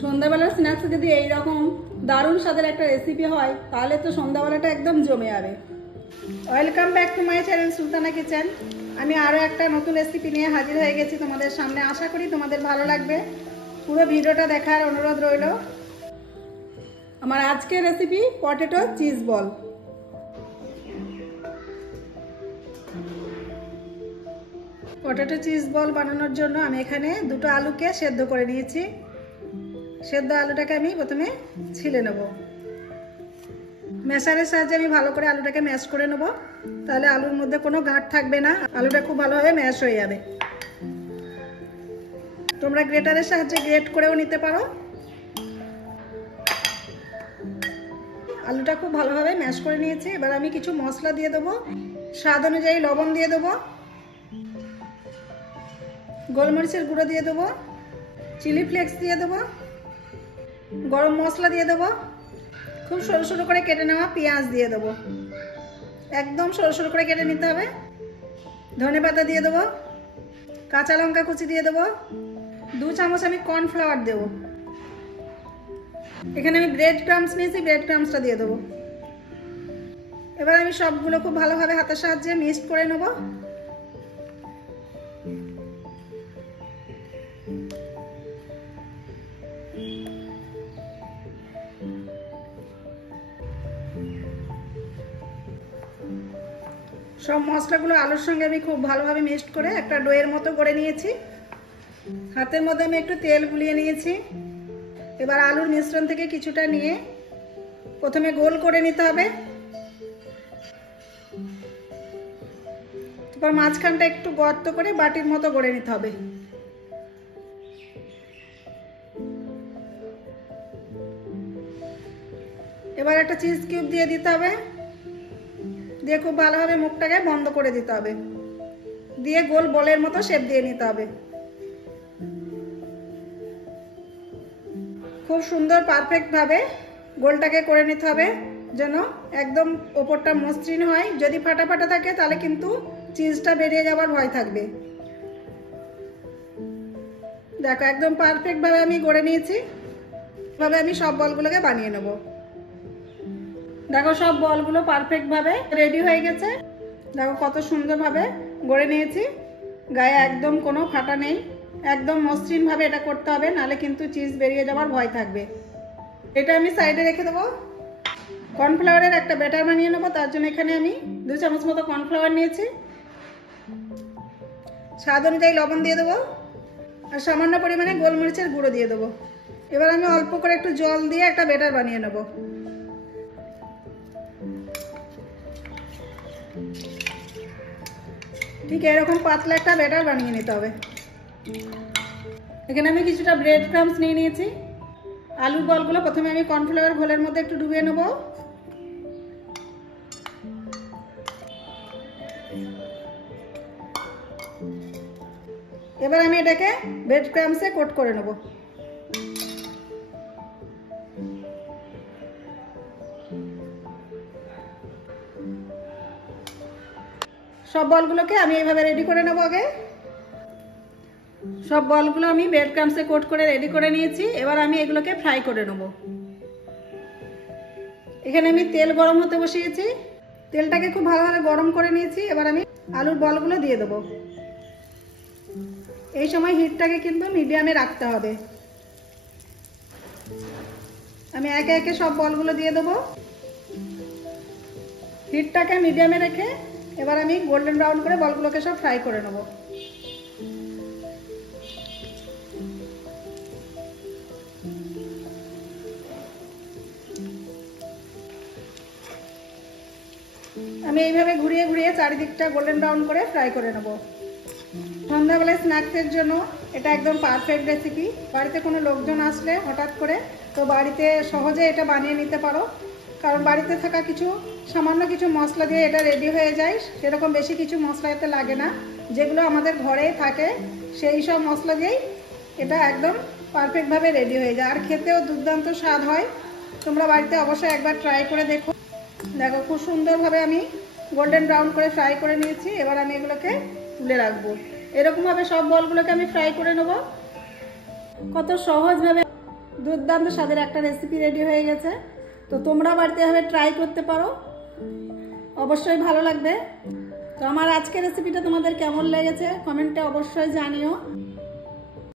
সন্ধ্যাবেলার স্ন্যাক্সে যদি এইরকম দারুণ স্বাদের একটা রেসিপি হয় তাহলে তো সন্ধ্যাবেলাটা একদম জমে যাবে। Welcome back to my channel Sultana kitchen. আমি আরও একটা নতুন রেসিপি নিয়ে হাজির হয়ে গেছি তোমাদের সামনে। আশা করি তোমাদের ভালো লাগবে, পুরো ভিডিওটা দেখার অনুরোধ রইল। আমার আজকের recipe potato cheese ball. Potato cheese ball বানানোর জন্য আমি এখানে দুটো আলুকে সেদ্ধ করে নিয়েছি। সেদ্ধ আলুটাকে আমি প্রথমে ছিলে নেব। ম্যাশারের সাহায্যে আমি ভালো করে আলুটাকে ম্যাশ করে নেব, তাহলে আলুর মধ্যে কোনো গাঁট থাকবে না, আলুটা খুব ভালোভাবে ম্যাশ হয়ে যাবে। তোমরা গ্রেটারের সাহায্যে গ্রেট করেও নিতে পারো। আলুটা খুব ভালোভাবে ম্যাশ করে নিয়েছি। এবার আমি কিছু মশলা দিয়ে দেবো। স্বাদ অনুযায়ী লবণ দিয়ে দেবো, গোলমরিচের গুঁড়ো দিয়ে দেবো, চিলি ফ্লেক্স দিয়ে দেবো, গরম মশলা দিয়ে দেবো, খুব সরু সরু করে কেটে নেওয়া পেঁয়াজ দিয়ে দেবো, একদম সরু সরু করে কেটে নিতে হবে। ধনে পাতা দিয়ে দেবো, কাঁচা লঙ্কা কুচি দিয়ে দেবো, 2 চামচ আমি কর্নফ্লাওয়ার দেবো। এখানে আমি ব্রেড ক্রাম্বস নিয়েছি, ব্রেড ক্রাম্বসটা দিয়ে দেবো। এবার আমি সবগুলো খুব ভালোভাবে হাতের সাহায্যে মিক্স করে নেব। সব মশলাগুলো আলুর সঙ্গে আমি খুব ভালোভাবে মিক্সড করে একটা ডোয়ের মতো করে নিয়েছি। হাতের মধ্যে আমি একটু তেল বুলিয়ে নিয়েছি। এবার আলুর মিশ্রণ থেকে কিছুটা নিয়ে প্রথমে গোল করে নিতে হবে, তারপর মাঝখানটা একটু গর্ত করে বাটির মতো গড়ে নিতে হবে। এবার একটা চিজ কিউব দিয়ে দিতে হবে, দিয়ে খুব ভালোভাবে মুখটাকে বন্ধ করে দিতে হবে, দিয়ে গোল বলের মতো শেপ দিয়ে নিতে হবে। খুব সুন্দর পারফেক্ট ভাবে গোলটাকে করে নিতে হবে যেন একদম ওপরটা মসৃণ হয়। যদি ফাটা ফাটা থাকে তাহলে কিন্তু চিজটা বেরিয়ে যাওয়ার ভয় থাকবে। দেখো একদম পারফেক্ট ভাবে আমি গড়ে নিয়েছি। এভাবে আমি সব বলগুলোকে বানিয়ে নেব। দেখো সব বলগুলো পারফেক্ট ভাবে রেডি হয়ে গেছে। দেখো কত সুন্দর ভাবে গড়ে নিয়েছি, গায়ে একদম কোনো ফাটা নেই। একদম মসৃণ ভাবে এটা করতে হবে, নাহলে কিন্তু চিজ বেরিয়ে যাওয়ার ভয় থাকবে। এটা আমি সাইডে রেখে দেবো। কর্নফ্লাওয়ারের একটা ব্যাটার বানিয়ে নেবো। তার জন্য এখানে আমি 2 চামচ মতো কর্নফ্লাওয়ার নিয়েছি। স্বাদ অনুযায়ী লবণ দিয়ে দেবো, আর সামান্য পরিমাণে গোলমরিচের গুঁড়ো দিয়ে দেবো। এবার আমি অল্প করে একটু জল দিয়ে একটা ব্যাটার বানিয়ে নেবো। ঠিক এরকম পাতলা একটা ব্যাটার বানিয়ে নিতে হবে। এখানে আমি কিছুটা ব্রেড ক্রাম্বস নিয়ে নিয়েছি। আলুর বলগুলো প্রথমে আমি কর্নফ্লাওয়ার ঘোলের মধ্যে একটু ডুবিয়ে নেব। এবার আমি এটাকে ব্রেড ক্রাম্বসে কোট করে নেব। সব বলগুলোকে আমি এইভাবে রেডি করে নেব। আগে সব বলগুলো আমি ব্রেড ক্রাম্বসে কোট করে রেডি করে নিয়েছি। এবার আমি এগুলোকে ফ্রাই করে নেব। এখানে আমি তেল গরম হতে বসিয়েছি। তেলটাকে খুব ভালোভাবে গরম করে নিয়েছি। এবার আমি আলুর বলগুলো দিয়ে দেবো। এই সময় হিটটাকে কিন্তু মিডিয়ামে রাখতে হবে। আমি একে একে সব বলগুলো দিয়ে দেবো। হিটটাকে মিডিয়ামে রেখে এবার আমি গোল্ডেন ব্রাউন করে বলগুলোকে সব ফ্রাই করে নেব। আমি এইভাবে ঘুরিয়ে ঘুরিয়ে চারিদিকটা গোল্ডেন ব্রাউন করে ফ্রাই করে নেব। সন্ধ্যাবেলায় স্ন্যাক্সের জন্য এটা একদম পারফেক্ট রেসিপি। বাড়িতে কোনো লোকজন আসলে হঠাৎ করে তো বাড়িতে সহজে এটা বানিয়ে নিতে পারো, কারণ বাড়িতে থাকা সামান্য কিছু মশলা দিয়ে এটা রেডি হয়ে যায়। সেরকম বেশি কিছু মশলা এতে লাগে না, যেগুলো আমাদের ঘরেই থাকে সেই সব মশলা দিয়েই এটা একদম পারফেক্টভাবে রেডি হয়ে যায়। আর খেতেও দুর্দান্ত স্বাদ হয়। তোমরা বাড়িতে অবশ্যই একবার ট্রাই করে দেখো। দেখো খুব সুন্দরভাবে আমি গোল্ডেন ব্রাউন করে ফ্রাই করে নিয়েছি। এবার আমি এগুলোকে তুলে রাখবো। এরকমভাবে সব বলগুলোকে আমি ফ্রাই করে নেব। কত সহজভাবে দুর্দান্ত স্বাদের একটা রেসিপি রেডি হয়ে গেছে। তো তোমরা বাড়িতে এভাবে ট্রাই করতে পারো, অবশ্যই ভালো লাগবে। তো আমার আজকের রেসিপিটা তোমাদের কেমন লেগেছে কমেন্টে অবশ্যই জানিও।